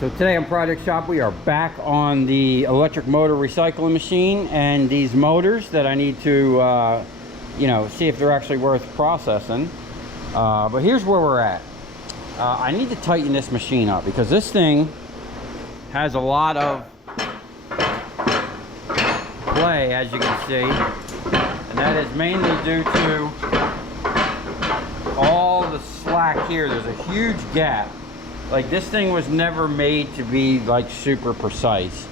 So today on Project Shop we are back on the electric motor recycling machine and these motors that I need to you know, see if they're actually worth processing. But here's where we're at. I need to tighten this machine up because this thing has a lot of play, as you can see, and that is mainly due to all the slack here. There's a huge gap. Like, this thing was never made to be like super precise,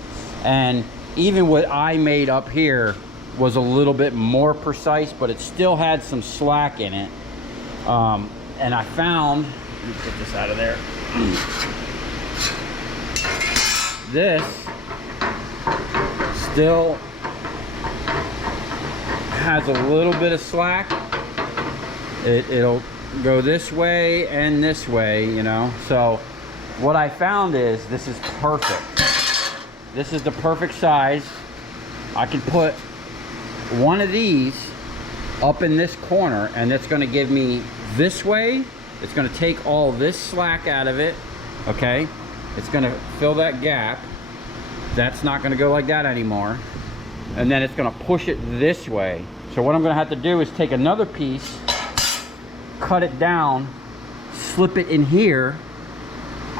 and even what I made up here was a little bit more precise, but it still had some slack in it. And I found, let me get this out of there, this still has a little bit of slack. It'll go this way and this way, you know. So what I found is this is perfect. This is the perfect size. I can put one of these up in this corner and it's going to give me this way. It's going to take all this slack out of it, okay? It's going to fill that gap. That's not going to go like that anymore. And then it's going to push it this way. So what I'm going to have to do is take another piece, cut it down, slip it in here.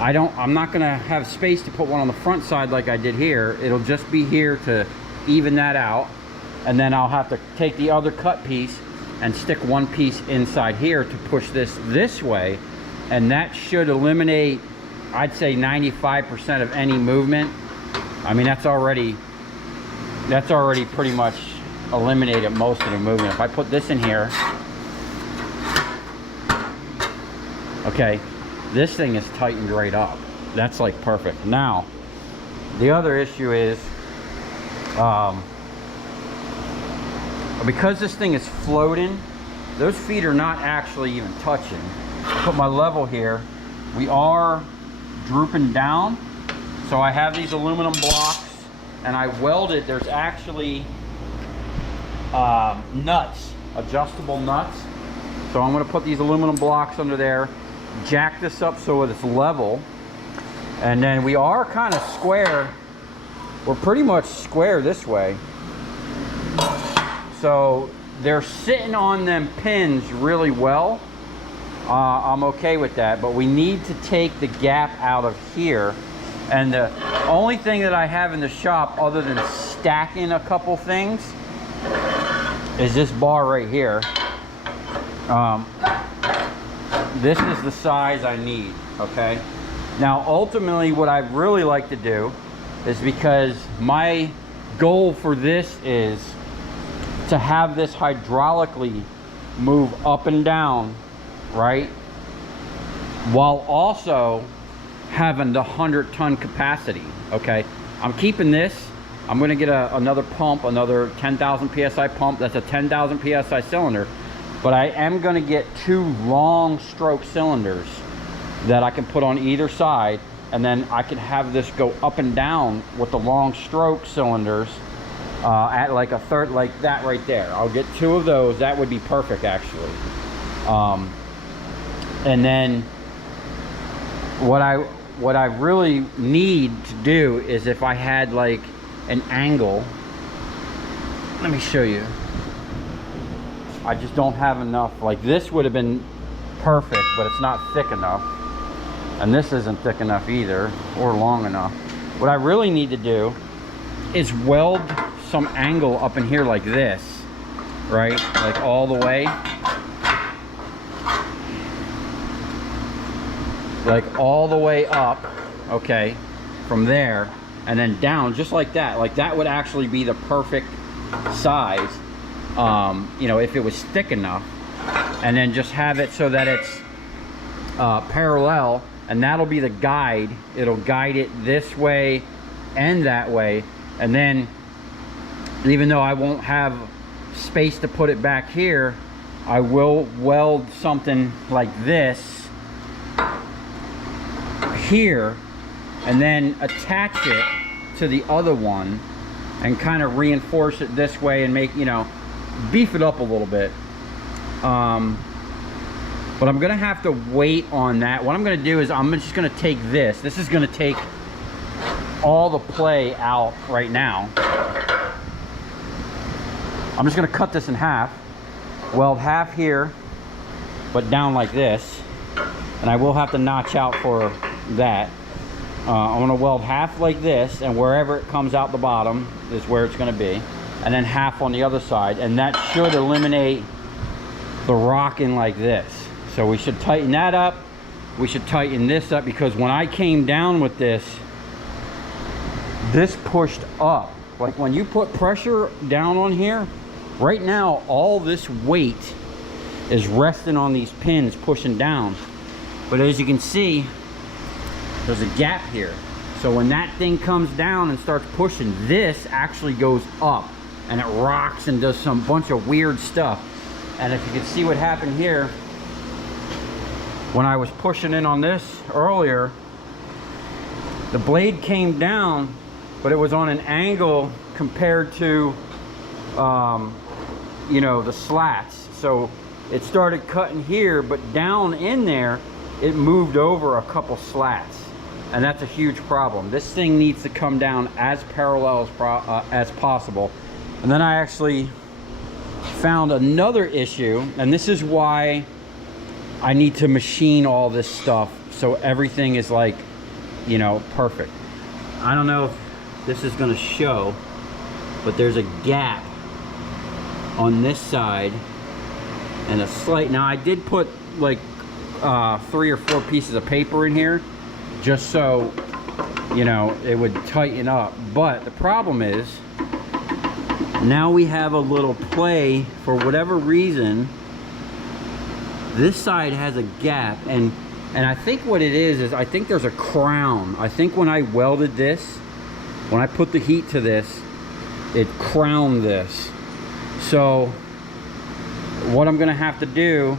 I'm not gonna have space to put one on the front side like I did here. It'll just be here to even that out, and then I'll have to take the other cut piece and stick one piece inside here to push this way, and that should eliminate, I'd say, 95% of any movement. I mean, that's already pretty much eliminated most of the movement. If I put this in here, okay, this thing is tightened right up. That's like perfect. Now, the other issue is, because this thing is floating, those feet are not actually even touching. Put my level here. We are drooping down. So I have these aluminum blocks and I welded, there's actually nuts, adjustable nuts. So I'm gonna put these aluminum blocks under there, jack this up so it's level, and then we are kind of square. We're pretty much square this way, so they're sitting on them pins really well. I'm okay with that, but we need to take the gap out of here, and the only thing that I have in the shop other than stacking a couple things is this bar right here. This is the size I need, okay? Now, ultimately, what I'd really like to do is, because my goal for this is to have this hydraulically move up and down, right? While also having the 100-ton capacity, okay? I'm keeping this. I'm gonna get another pump, another 10,000 PSI pump. That's a 10,000 PSI cylinder. But I am going to get two long stroke cylinders that I can put on either side, and then I can have this go up and down with the long stroke cylinders at like a third, like that right there. I'll get two of those. That would be perfect, actually. And then what I really need to do is, if I had like an angle, let me show you. I just don't have enough. Like, this would have been perfect, but it's not thick enough, and this isn't thick enough either, or long enough. What I really need to do is weld some angle up in here like this, right? Like all the way, like all the way up, okay, from there and then down, just like that. Like, that would actually be the perfect size. You know, if it was thick enough, and then just have it so that it's parallel, and that'll be the guide. It'll guide it this way and that way, and then even though I won't have space to put it back here, I will weld something like this here and then attach it to the other one and kind of reinforce it this way and make, you know, beef it up a little bit. But I'm gonna have to wait on that. What I'm gonna do is I'm just gonna take this. This is gonna take all the play out right now. I'm just gonna cut this in half, weld half here, but down like this, and I will have to notch out for that. I'm gonna weld half like this, and wherever it comes out the bottom is where it's gonna be, and then half on the other side, and that should eliminate the rocking like this. So we should tighten that up. We should tighten this up, because when I came down with this pushed up. Like when you put pressure down on here, right now all this weight is resting on these pins pushing down. But as you can see, there's a gap here. So when that thing comes down and starts pushing, this actually goes up and it rocks and does some bunch of weird stuff. And if you can see what happened here, when I was pushing in on this earlier, the blade came down, but it was on an angle compared to, you know, the slats. So it started cutting here, but down in there, it moved over a couple slats. And that's a huge problem. This thing needs to come down as parallel as possible. And then I actually found another issue, and this is why I need to machine all this stuff so everything is like, you know, perfect. I don't know if this is going to show, but there's a gap on this side and a slight, now I did put like 3 or 4 pieces of paper in here just so, you know, it would tighten up. But the problem is now we have a little play. For whatever reason, this side has a gap, and I think what it is I think there's a crown. I think when I welded this, when I put the heat to this, it crowned this. So what I'm gonna have to do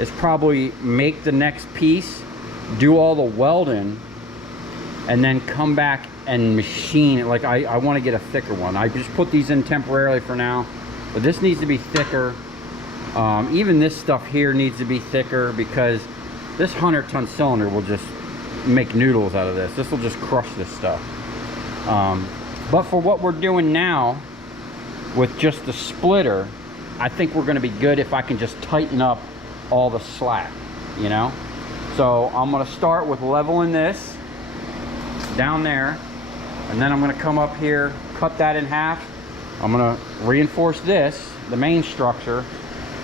is probably make the next piece, do all the welding, and then come back and machine it. Like I want to get a thicker one. I just put these in temporarily for now, but this needs to be thicker. Even this stuff here needs to be thicker, because this 100-ton cylinder will just make noodles out of this. This will just crush this stuff. But for what we're doing now with just the splitter, I think we're going to be good if I can just tighten up all the slack, you know. So I'm going to start with leveling this down there, and then I'm going to come up here, cut that in half. I'm going to reinforce this, the main structure,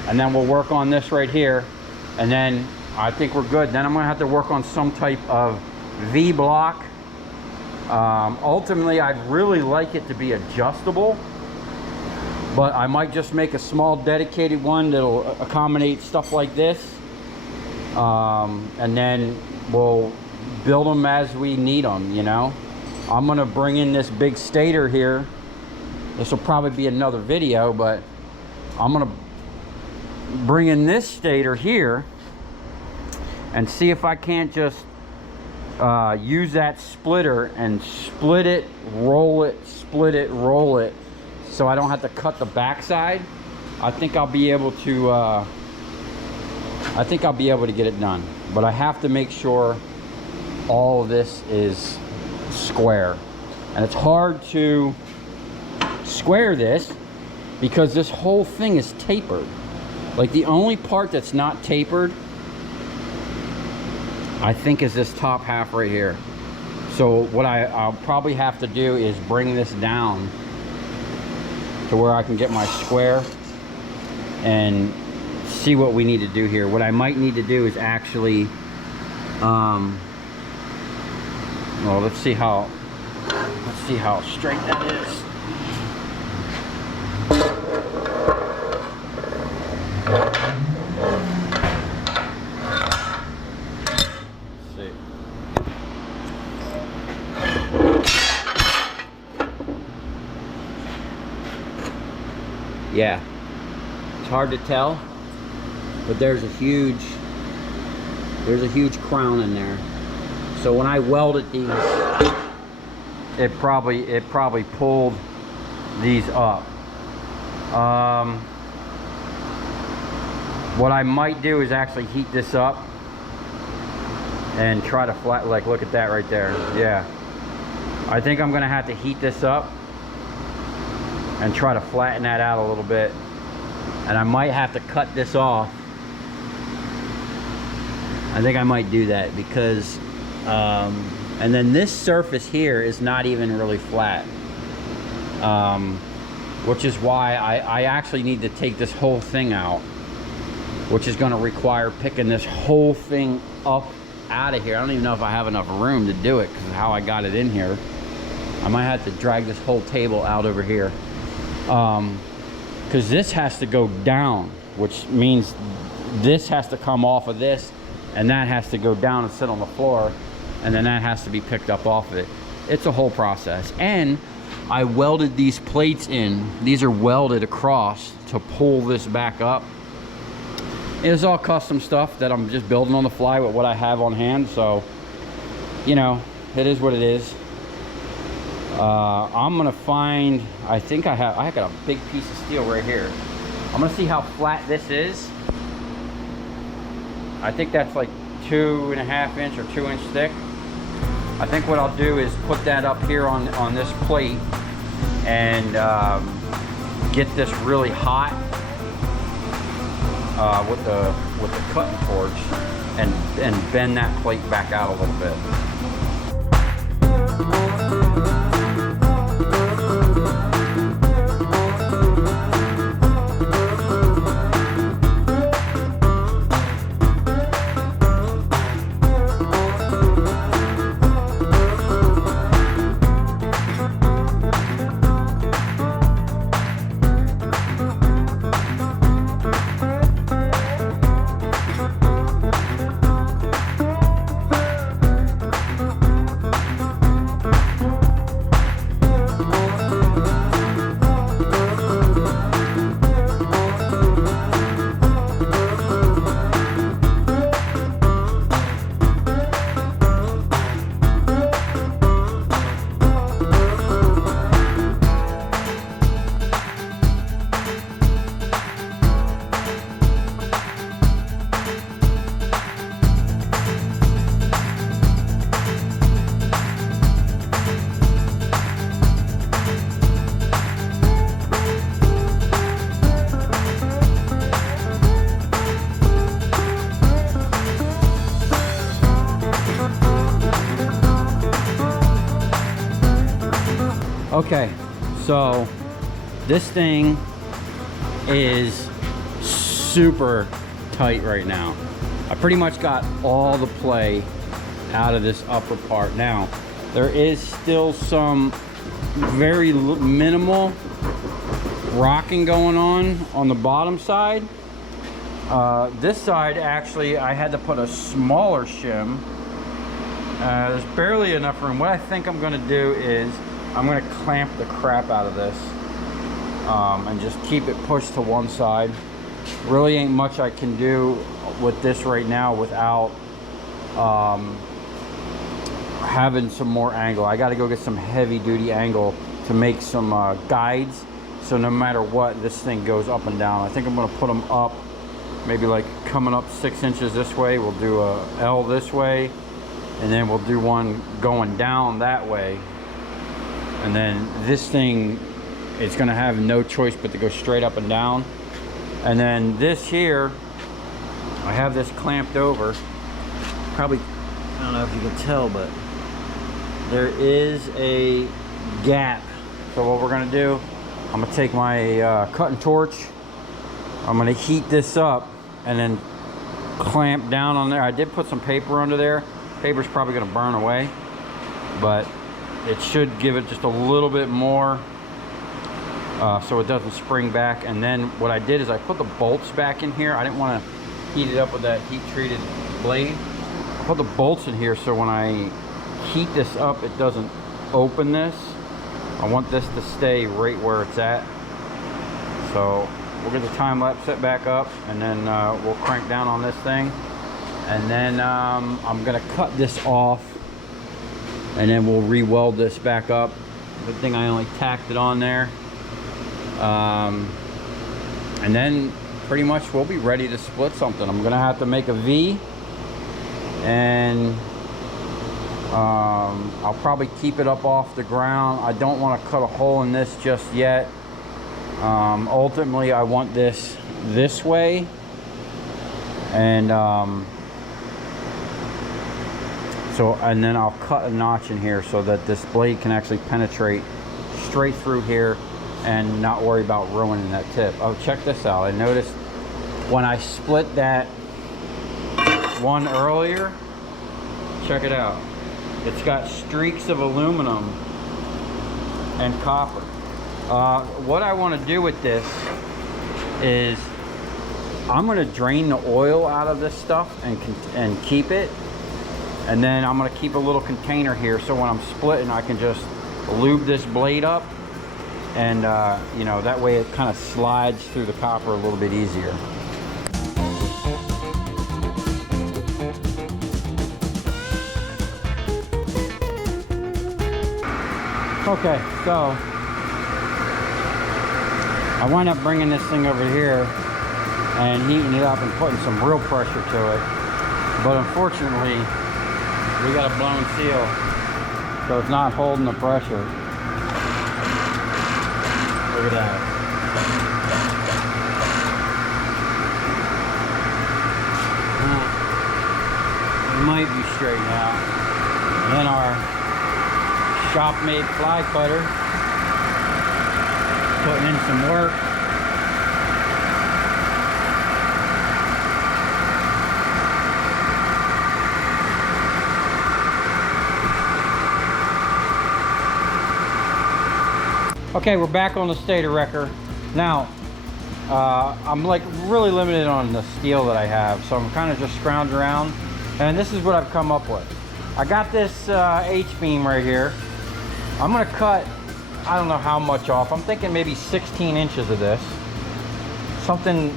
and then we'll work on this right here, and then I think we're good. Then I'm going to have to work on some type of V-block. Ultimately, I'd really like it to be adjustable, but I might just make a small dedicated one that'll accommodate stuff like this, and then we'll build them as we need them, you know. I'm going to bring in this big stator here. This will probably be another video, but I'm going to bring in this stator here and see if I can't just use that splitter and split it, roll it, split it, roll it, so I don't have to cut the backside. I think I'll be able to get it done, but I have to make sure all of this is square. And it's hard to square this because this whole thing is tapered. Like the only part that's not tapered, I think, is this top half right here. So what I'll probably have to do is bring this down to where I can get my square and see what we need to do here. What I might need to do is actually, well, let's see how straight that is. Yeah, it's hard to tell, but there's a huge crown in there. So when I welded these, it probably pulled these up. What I might do is actually heat this up and try to flat, like, look at that right there. Yeah, I think I'm gonna have to heat this up and try to flatten that out a little bit. And I might have to cut this off. I think I might do that because, and then this surface here is not even really flat. Which is why I actually need to take this whole thing out, which is gonna require picking this whole thing up out of here. I don't even know if I have enough room to do it because of how I got it in here. I might have to drag this whole table out over here. Because this has to go down, which means this has to come off of this, and that has to go down and sit on the floor, and then that has to be picked up off of it. It's a whole process. And I welded these plates in. These are welded across to pull this back up. It's all custom stuff that I'm just building on the fly with what I have on hand. So, you know, it is what it is. I'm gonna find, I got a big piece of steel right here. I'm gonna see how flat this is. I think that's like 2.5 inch or 2 inch thick. I think what I'll do is put that up here on this plate and get this really hot with the cutting torch and bend that plate back out a little bit. Okay, so this thing is super tight right now. I pretty much got all the play out of this upper part. Now, there is still some very minimal rocking going on the bottom side. This side, actually, I had to put a smaller shim. There's barely enough room. What I think I'm gonna do is I'm gonna clamp the crap out of this and just keep it pushed to one side. Really ain't much I can do with this right now without having some more angle. I gotta go get some heavy duty angle to make some guides, so no matter what, this thing goes up and down. I think I'm gonna put them up, maybe like coming up 6 inches this way. We'll do a L this way, and then we'll do one going down that way. And then this thing, it's gonna have no choice but to go straight up and down. And then this here, I have this clamped over. Probably, I don't know if you can tell, but there is a gap. So what we're gonna do, I'm gonna take my cutting torch, I'm gonna heat this up and then clamp down on there. I did put some paper under there. Paper's probably gonna burn away, but it should give it just a little bit more so it doesn't spring back. And then what I did is I put the bolts back in here. I didn't want to heat it up with that heat treated blade. I put the bolts in here so when I heat this up, it doesn't open this. I want this to stay right where it's at. So we'll get the time lapse set back up, and then we'll crank down on this thing. And then I'm gonna cut this off, and then we'll re-weld this back up. Good thing I only tacked it on there. And then pretty much we'll be ready to split something. I'm gonna have to make a V, and I'll probably keep it up off the ground. I don't want to cut a hole in this just yet. Ultimately, I want this way, and and then I'll cut a notch in here so that this blade can actually penetrate straight through here and not worry about ruining that tip. Oh, check this out. I noticed when I split that one earlier, check it out. It's got streaks of aluminum and copper. What I want to do with this is I'm going to drain the oil out of this stuff and keep it. And then I'm going to keep a little container here so when I'm splitting I can just lube this blade up, and you know, that way it kind of slides through the copper a little bit easier. Okay, so I wind up bringing this thing over here and heating it up and putting some real pressure to it, but unfortunately we got a blown seal, so it's not holding the pressure. Look at that. It might be straight now. And then our shop-made fly cutter, putting in some work. Okay, we're back on the stator wrecker. Now, I'm like really limited on the steel that I have, so I'm kind of just scrounging around, and this is what I've come up with. I got this H-beam right here. I'm gonna cut, I don't know how much off. I'm thinking maybe 16 inches of this. Something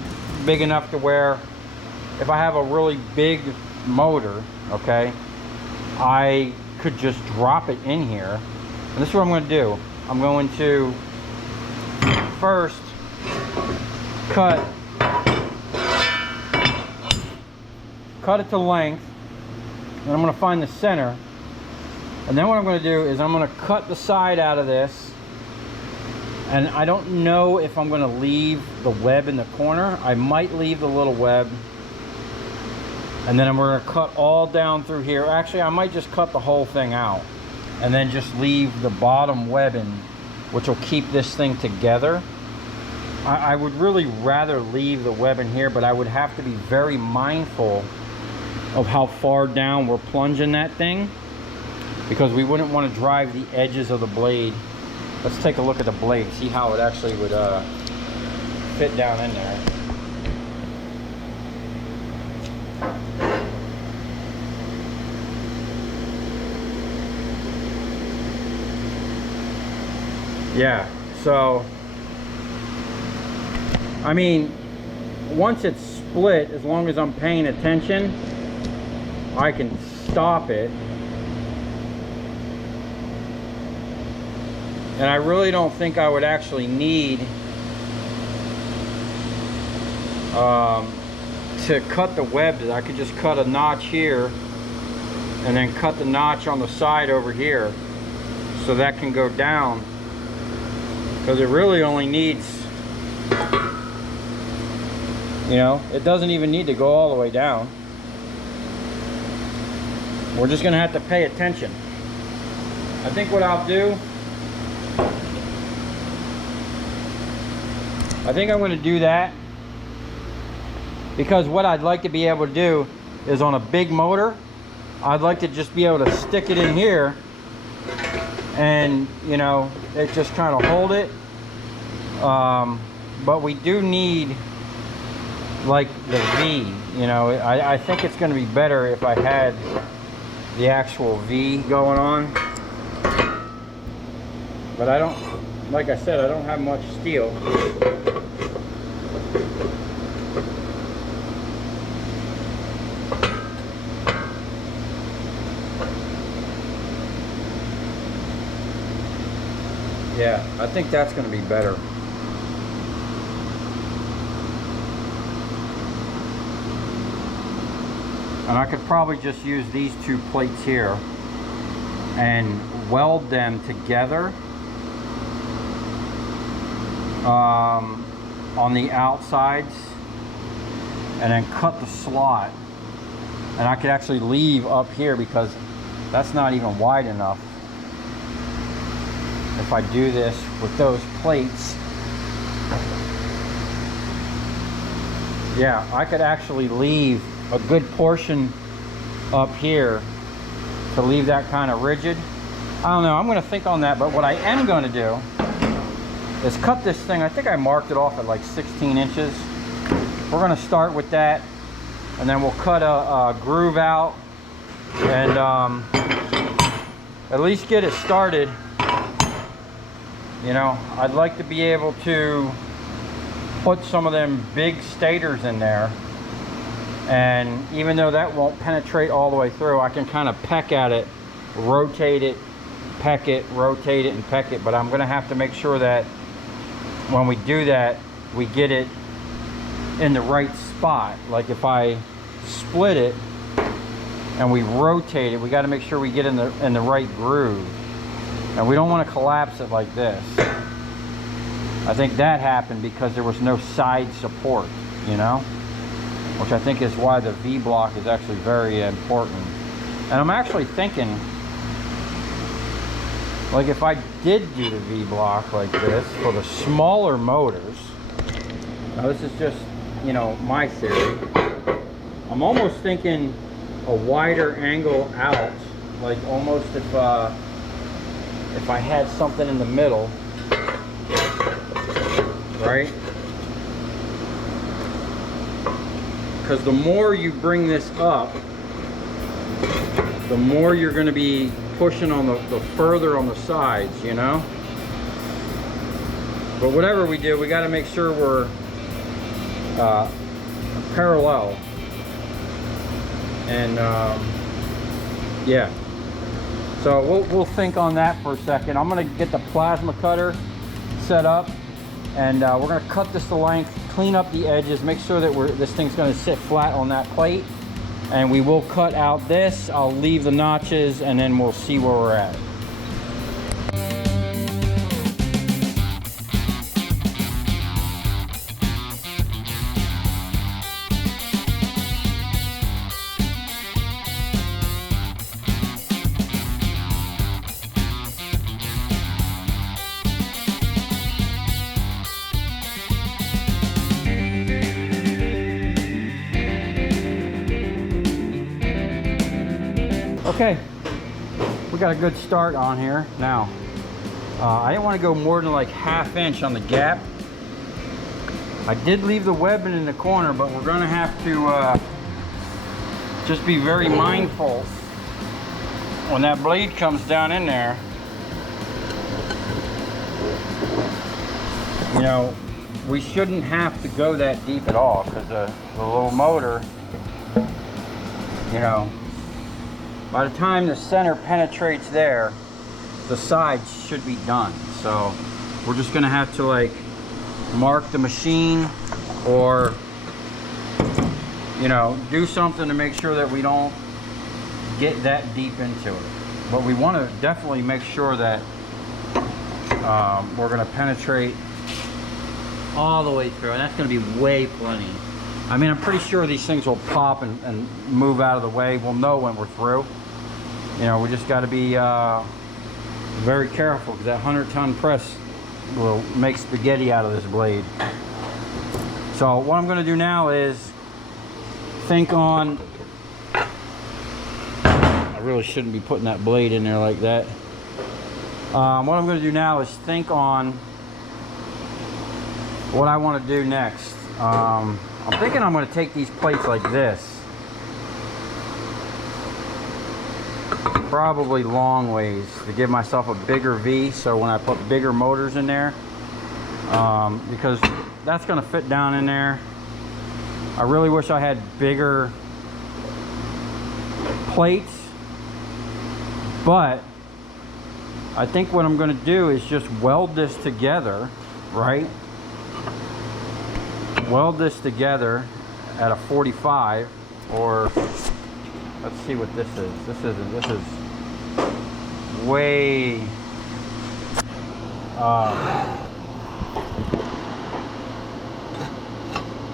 big enough to where if I have a really big motor, okay, I could just drop it in here. And this is what I'm gonna do. I'm going to first cut it to length, and I'm going to find the center, and then what I'm going to do is I'm going to cut the side out of this, and I don't know if I'm going to leave the web in the corner. I might leave the little web, and then I'm going to cut all down through here. Actually, I might just cut the whole thing out and then just leave the bottom webbing, which will keep this thing together. I would really rather leave the webbing here, but I would have to be very mindful of how far down we're plunging that thing, because we wouldn't want to drive the edges of the blade. Let's take a look at the blade, see how it actually would fit down in there. Yeah, so I mean, once it's split, as long as I'm paying attention, I can stop it. And I really don't think I would actually need to cut the web. I could just cut a notch here and then cut the notch on the side over here, so that can go down. Because it really only needs, you know, it doesn't even need to go all the way down. We're just gonna have to pay attention. I think what I'll do, I think I'm gonna do that, because what I'd like to be able to do is on a big motor, I'd like to just be able to stick it in here and, you know, it just kind of hold it. But we do need like the V, you know. I think it's going to be better if I had the actual V going on, but I don't, like I said, I don't have much steel. Yeah, I think that's going to be better. And I could probably just use these two plates here and weld them together on the outsides, and then cut the slot. And I could actually leave up here because that's not even wide enough. If I do this with those plates, yeah, I could actually leave a good portion up here to leave that kind of rigid. I don't know, I'm going to think on that, but what I am going to do is cut this thing. I think I marked it off at like 16 inches. We're going to start with that, and then we'll cut a groove out and at least get it started. You know, I'd like to be able to put some of them big stators in there, and even though that won't penetrate all the way through, I can kind of peck at it, rotate it, peck it, rotate it, and peck it. But I'm going to have to make sure that when we do that, we get it in the right spot. Like if I split it and we rotate it, we got to make sure we get in the right groove, and we don't want to collapse it like this. I think that happened because there was no side support, you know, which I think is why the V block is actually very important. And I'm actually thinking, like if I did do the V block like this for the smaller motors, now this is just, you know, my theory. I'm almost thinking a wider angle out, like almost if I had something in the middle, right? Because the more you bring this up, the more you're going to be pushing on the further on the sides, you know. But whatever we do, we got to make sure we're parallel. And yeah, so we'll think on that for a second. I'm going to get the plasma cutter set up, and we're going to cut this to length, clean up the edges, make sure that this thing's going to sit flat on that plate, and we will cut out this. I'll leave the notches, and then we'll see where we're at. Okay, we got a good start on here. Now, I didn't want to go more than like ½ inch on the gap. I did leave the webbing in the corner, but we're going to have to just be very mindful when that blade comes down in there. You know, we shouldn't have to go that deep at all, because the little motor, you know, by the time the center penetrates there, the sides should be done. So we're just gonna have to like mark the machine, or you know, do something to make sure that we don't get that deep into it. But we want to definitely make sure that we're gonna penetrate all the way through, and that's gonna be way plenty. I mean, I'm pretty sure these things will pop and move out of the way. We'll know when we're through. You know, we just got to be very careful, because that 100-ton press will make spaghetti out of this blade. So what I'm going to do now is think on, I really shouldn't be putting that blade in there like that. What I'm going to do now is think on what I want to do next. I'm thinking I'm going to take these plates like this, probably long ways, to give myself a bigger V, so when I put bigger motors in there, because that's going to fit down in there. I really wish I had bigger plates, but I think what I'm going to do is just weld this together, right? Weld this together at a 45, or let's see what this is. This is way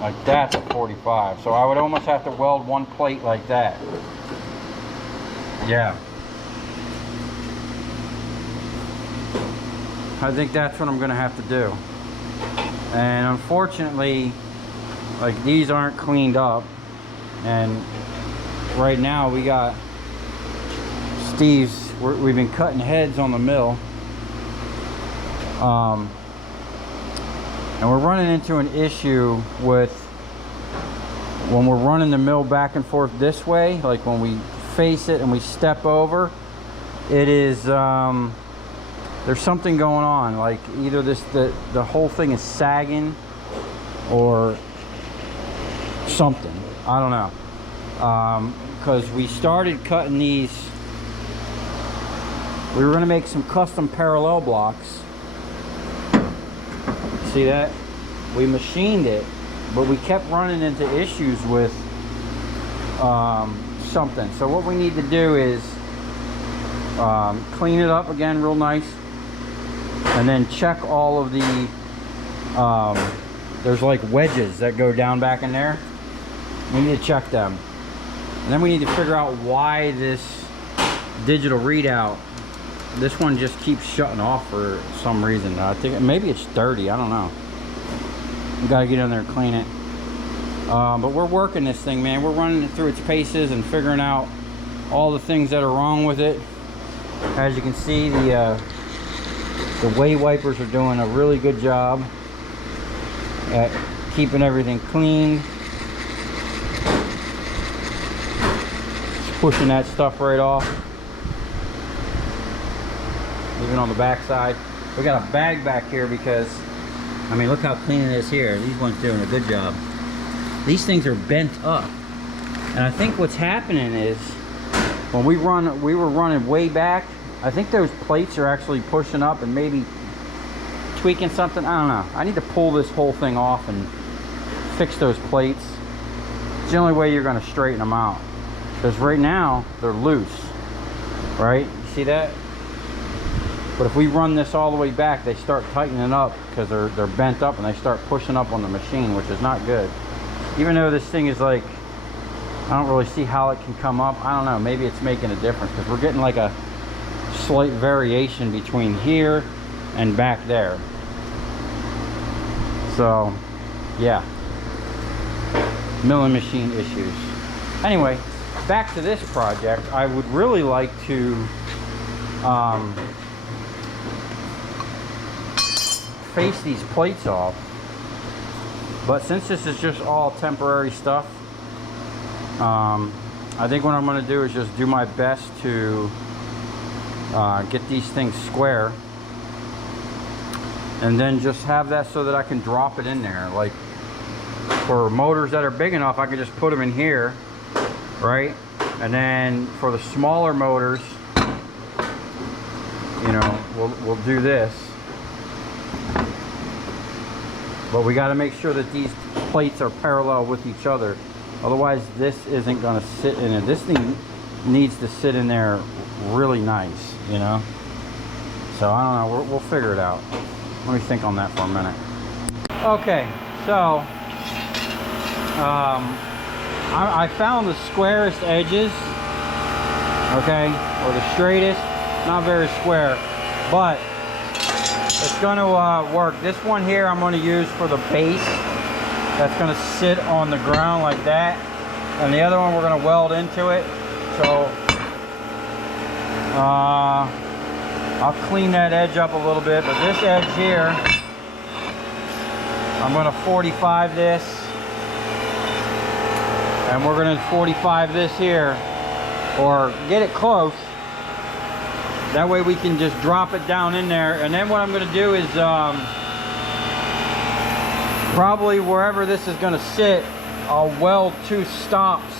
like that's a 45. So I would almost have to weld one plate like that. Yeah. I think that's what I'm gonna have to do. And unfortunately, like, these aren't cleaned up. And right now we got Steve's, we've been cutting heads on the mill. And we're running into an issue with when we're running the mill back and forth this way, like when we face it and we step over, it is there's something going on, like either the whole thing is sagging or something, I don't know, because we started cutting these. We were going to make some custom parallel blocks. See that? We machined it, but we kept running into issues with something. So what we need to do is clean it up again real nice, and then check all of the there's like wedges that go down back in there. We need to check them, and then we need to figure out why this digital readout, this one just keeps shutting off for some reason. I think maybe it's dirty, I don't know. We gotta get in there and clean it. But we're working this thing, man. We're running it through its paces and figuring out all the things that are wrong with it. As you can see, the way wipers are doing a really good job at keeping everything clean. Just pushing that stuff right off. Even on the back side. We got a bag back here because, I mean, look how clean it is here. These ones doing a good job. These things are bent up. And I think what's happening is, when we were running way back, I think those plates are actually pushing up and maybe tweaking something. I don't know. I need to pull this whole thing off and fix those plates. It's the only way you're going to straighten them out. Because right now, they're loose. Right? You see that? But if we run this all the way back, they start tightening up because they're bent up and they start pushing up on the machine, which is not good. Even though this thing is like, I don't really see how it can come up. I don't know, maybe it's making a difference because we're getting like a slight variation between here and back there. So, yeah. Milling machine issues. Anyway, back to this project. I would really like to face these plates off, but since this is just all temporary stuff, I think what I'm going to do is just do my best to get these things square, and then just have that so that I can drop it in there. Like for motors that are big enough, I can just put them in here, right? And then for the smaller motors, you know, we'll do this. But we got to make sure that these plates are parallel with each other. Otherwise, this isn't going to sit in it. This thing needs to sit in there really nice, you know? So, I don't know. We'll figure it out. Let me think on that for a minute. Okay, so I found the squarest edges, okay? Or the straightest. Not very square, but it's going to work. This one here I'm going to use for the base. That's going to sit on the ground like that. And the other one we're going to weld into it. So I'll clean that edge up a little bit. But this edge here, I'm going to 45 this. And we're going to 45 this here. Or get it close. That way we can just drop it down in there. And then what I'm going to do is probably wherever this is going to sit, I'll weld 2 stops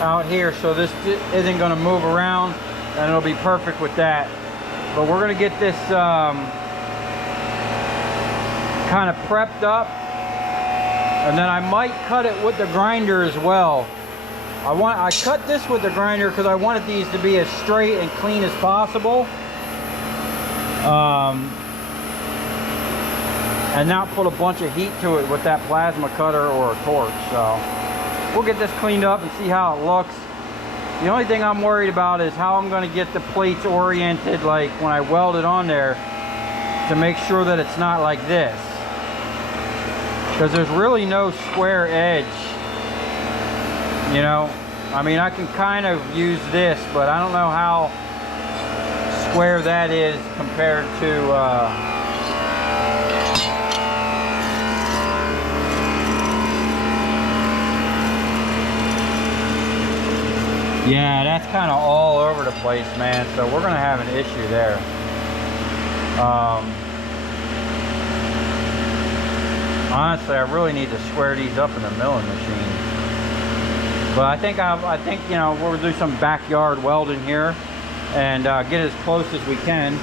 out here so this isn't going to move around, and it'll be perfect with that. But we're going to get this kind of prepped up, and then I might cut it with the grinder as well. I cut this with the grinder because I wanted these to be as straight and clean as possible. And not put a bunch of heat to it with that plasma cutter or a torch. So we'll get this cleaned up and see how it looks. The only thing I'm worried about is how I'm going to get the plates oriented, like when I weld it on there, to make sure that it's not like this. Because there's really no square edge. You know, I mean, I can kind of use this, but I don't know how square that is compared to yeah, that's kind of all over the place, man. So we're gonna have an issue there. Honestly, I really need to square these up in the milling machine. But I think you know, we'll do some backyard welding here and get as close as we can.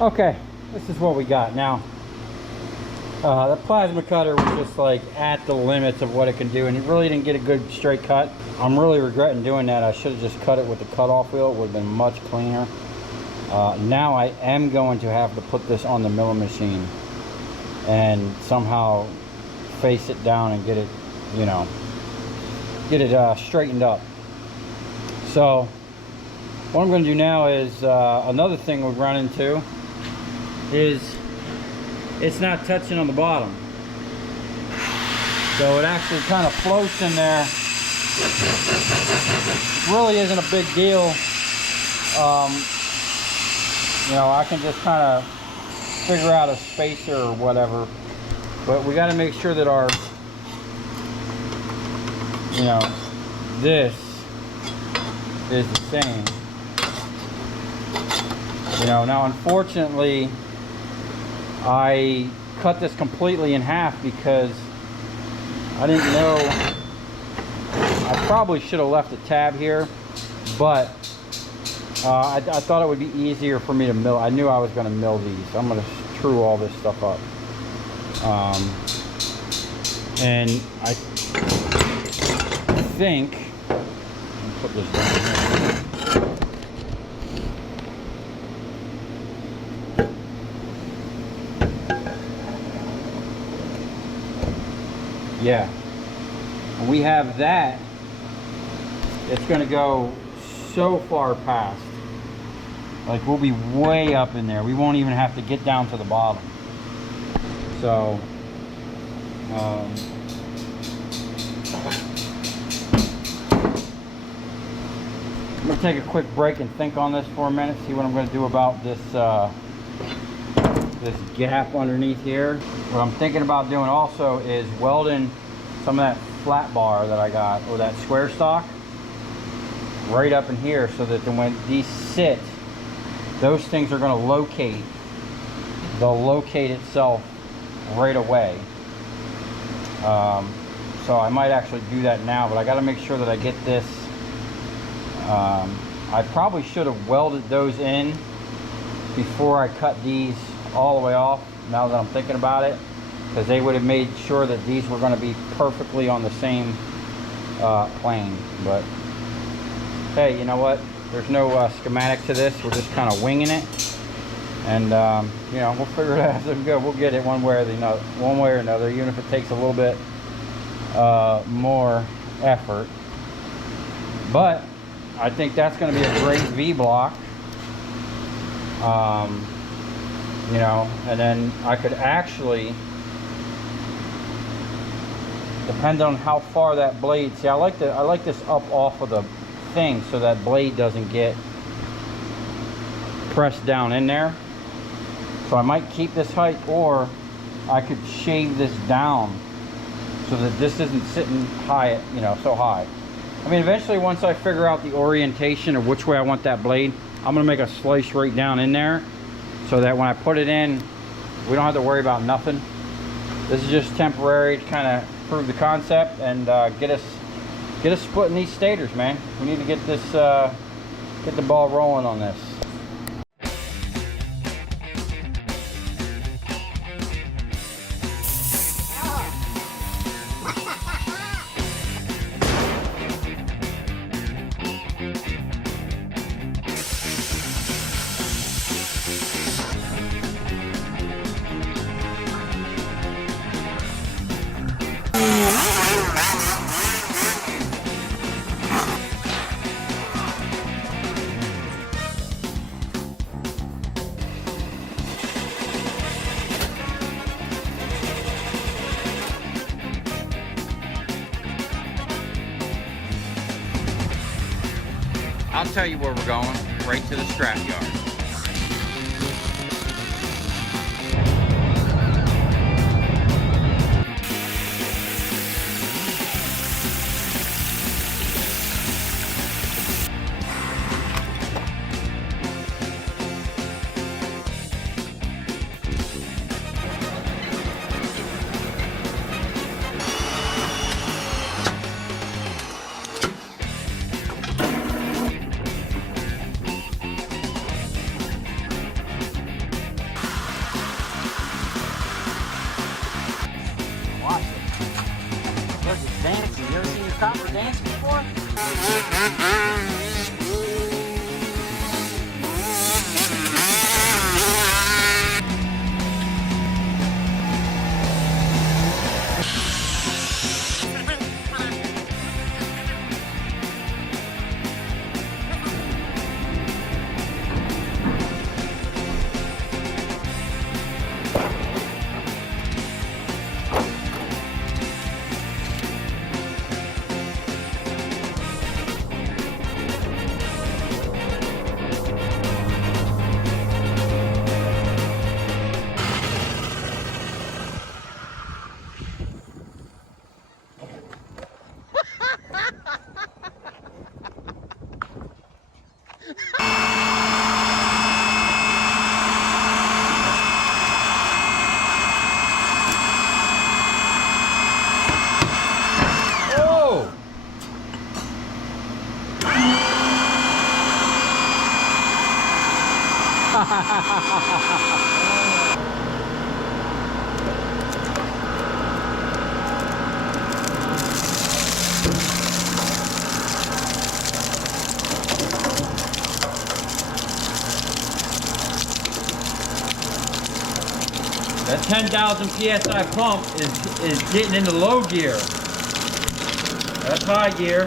Okay, this is what we got now. The plasma cutter was just like at the limits of what it can do, and it really didn't get a good straight cut. I'm really regretting doing that. I should have just cut it with the cutoff wheel. It would have been much cleaner. Now I am going to have to put this on the milling machine and somehow face it down and get it, you know, get it straightened up. So what I'm going to do now is another thing we've run into is it's not touching on the bottom, so it actually kind of floats in there. It really isn't a big deal. You know, I can just kind of figure out a spacer or whatever, but we got to make sure that our, you know, this is the same. You know, now unfortunately I cut this completely in half because I didn't know. I probably should have left a tab here, but I thought it would be easier for me to mill. I knew I was going to mill these. I'm going to true all this stuff up. And I think, I'll put this down here. Yeah, when we have that, it's going to go so far past. Like, we'll be way up in there. We won't even have to get down to the bottom. So, I'm going to take a quick break and think on this for a minute, see what I'm going to do about this this gap underneath here. What I'm thinking about doing also is welding some of that flat bar that I got, or that square stock, right up in here, so that when these sit, those things are going to locate. They'll locate itself right away. So I might actually do that now, but I got to make sure that I get this. I probably should have welded those in before I cut these all the way off, now that I'm thinking about it, because they would have made sure that these were going to be perfectly on the same plane. But hey, you know what, there's no schematic to this. We're just kind of winging it, and you know, we'll figure it out as we go. We'll get it one way or another, even if it takes a little bit more effort. But I think that's going to be a great V block. You know, and then I could actually, depend on how far that blade, see, I like this up off of the thing so that blade doesn't get pressed down in there. So I might keep this height, or I could shave this down so that this isn't sitting high, you know, so high. I mean, eventually, once I figure out the orientation of which way I want that blade, I'm gonna make a slice right down in there, so that when I put it in, we don't have to worry about nothing. This is just temporary to kind of prove the concept and get us splitting these stators, man. We need to get this, get the ball rolling on this. I'll tell you where we're going, right to the scrap yard. dancing. You ever seen your copper dance before? That 10,000 PSI pump is getting into low gear. That's high gear.